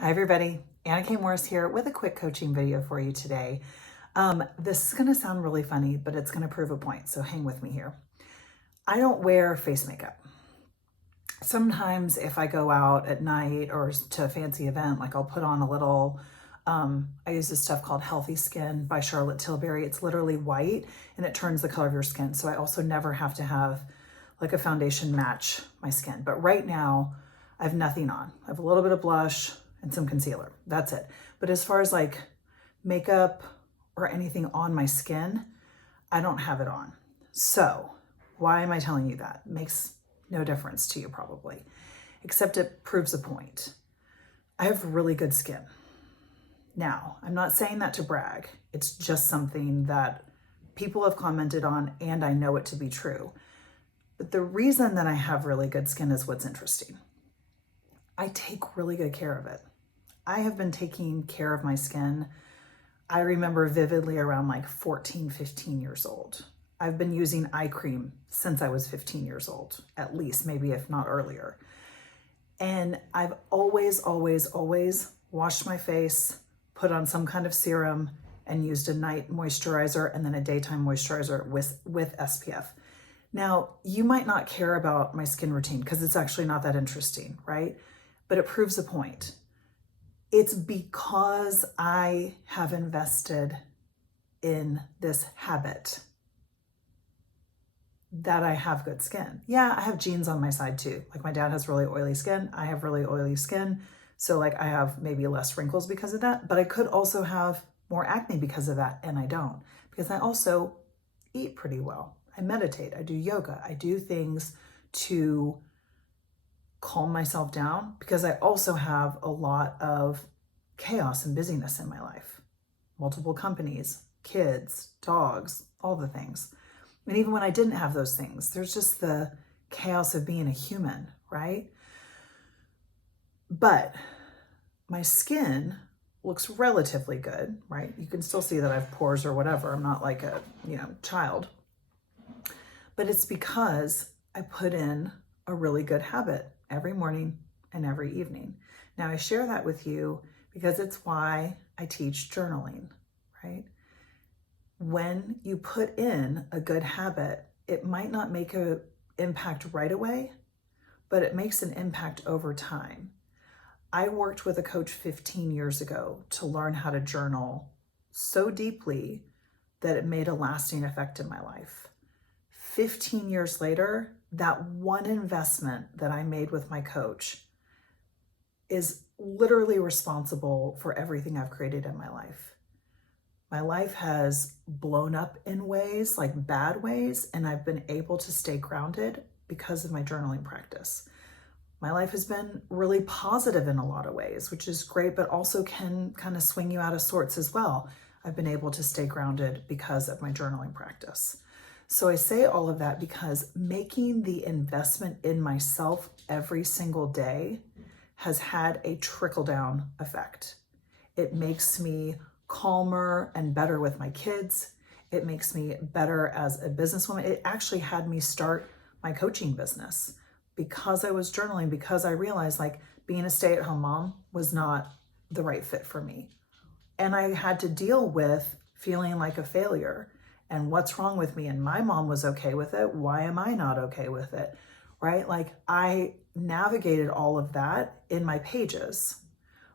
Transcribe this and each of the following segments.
Hi everybody, Anna K. Morris here with a quick coaching video for you today. This is going to sound really funny, but it's going to prove a point, so hang with me here. I don't wear face makeup. Sometimes if I go out at night or to a fancy event, like I'll put on a little, I use this stuff called Healthy Skin by Charlotte Tilbury. It's literally white and it turns the color of your skin. So I also never have to have like a foundation match my skin. But right now I have nothing on. I have a little bit of blush and some concealer. That's it. But as far as like makeup or anything on my skin, I don't have it on. So why am I telling you that? It makes no difference to you probably, except it proves a point. I have really good skin. Now, I'm not saying that to brag. It's just something that people have commented on and I know it to be true. But the reason that I have really good skin is what's interesting. I take really good care of it. I have been taking care of my skin. I remember vividly around like 14, 15 years old. I've been using eye cream since I was 15 years old, at least, maybe if not earlier. And I've always washed my face, put on some kind of serum, and used a night moisturizer and then a daytime moisturizer with SPF. Now, you might not care about my skin routine because it's actually not that interesting, right? But it proves a point. It's because I have invested in this habit that I have good skin. Yeah, I have genes on my side too. Like my dad has really oily skin. I have really oily skin. So like I have maybe less wrinkles because of that, but I could also have more acne because of that. And I don't, because I also eat pretty well. I meditate, I do yoga, I do things to calm myself down because I also have a lot of chaos and busyness in my life. Multiple companies, kids, dogs, all the things. And even when I didn't have those things, there's just the chaos of being a human, right? But my skin looks relatively good, right? You can still see that I have pores or whatever. I'm not like a, child. But it's because I put in a really good habit every morning and every evening. Now I share that with you because it's why I teach journaling, right? When you put in a good habit, it might not make an impact right away, but it makes an impact over time. I worked with a coach 15 years ago to learn how to journal so deeply that it made a lasting effect in my life. 15 years later, that one investment that I made with my coach is literally responsible for everything I've created in my life. My life has blown up in ways, like bad ways, and I've been able to stay grounded because of my journaling practice. My life has been really positive in a lot of ways, which is great, but also can kind of swing you out of sorts as well. I've been able to stay grounded because of my journaling practice. So I say all of that because making the investment in myself every single day has had a trickle-down effect. It makes me calmer and better with my kids. It makes me better as a businesswoman. It actually had me start my coaching business because I was journaling, because I realized like being a stay-at-home mom was not the right fit for me. And I had to deal with feeling like a failure and what's wrong with me. And my mom was okay with it. Why am I not okay with it? Right? Like I navigated all of that in my pages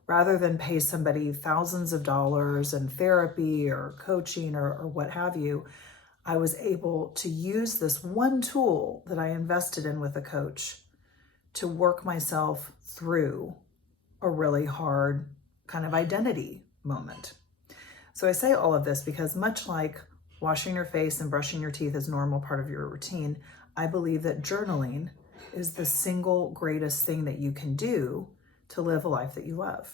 rather than pay somebody thousands of dollars in therapy or coaching or what have you. I was able to use this one tool that I invested in with a coach to work myself through a really hard kind of identity moment. So I say all of this because much like washing your face and brushing your teeth is normal part of your routine, I believe that journaling is the single greatest thing that you can do to live a life that you love.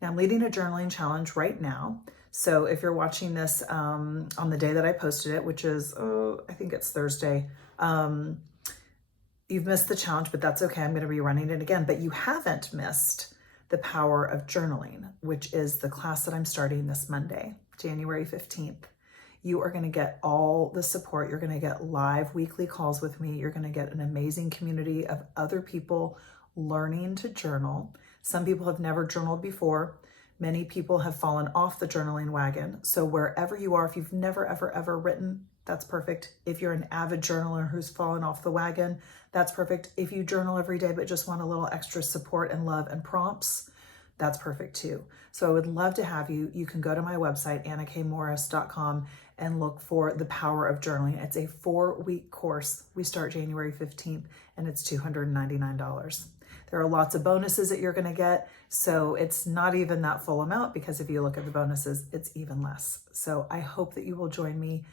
Now I'm leading a journaling challenge right now. So if you're watching this on the day that I posted it, which is, I think it's Thursday, you've missed the challenge, but that's okay. I'm going to be running it again. But you haven't missed the power of journaling, which is the class that I'm starting this Monday, January 15th. You are going to get all the support. You're going to get live weekly calls with me. You're going to get an amazing community of other people learning to journal. Some people have never journaled before. Many people have fallen off the journaling wagon. So wherever you are, if you've never, ever, ever written, that's perfect. If you're an avid journaler who's fallen off the wagon, that's perfect. If you journal every day but just want a little extra support and love and prompts, that's perfect too. So I would love to have you. You can go to my website, annakmorris.com, and look for The Power of Journaling. It's a 4-week course. We start January 15th, and it's $299. There are lots of bonuses that you're going to get. So it's not even that full amount, because if you look at the bonuses, it's even less. So I hope that you will join me.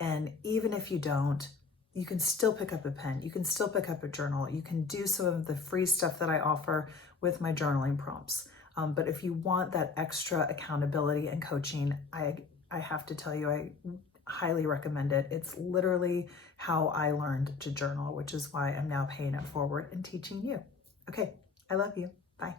And even if you don't, you can still pick up a pen. You can still pick up a journal. You can do some of the free stuff that I offer with my journaling prompts. But if you want that extra accountability and coaching, I have to tell you, I highly recommend it. It's literally how I learned to journal, which is why I'm now paying it forward and teaching you. Okay, I love you. Bye.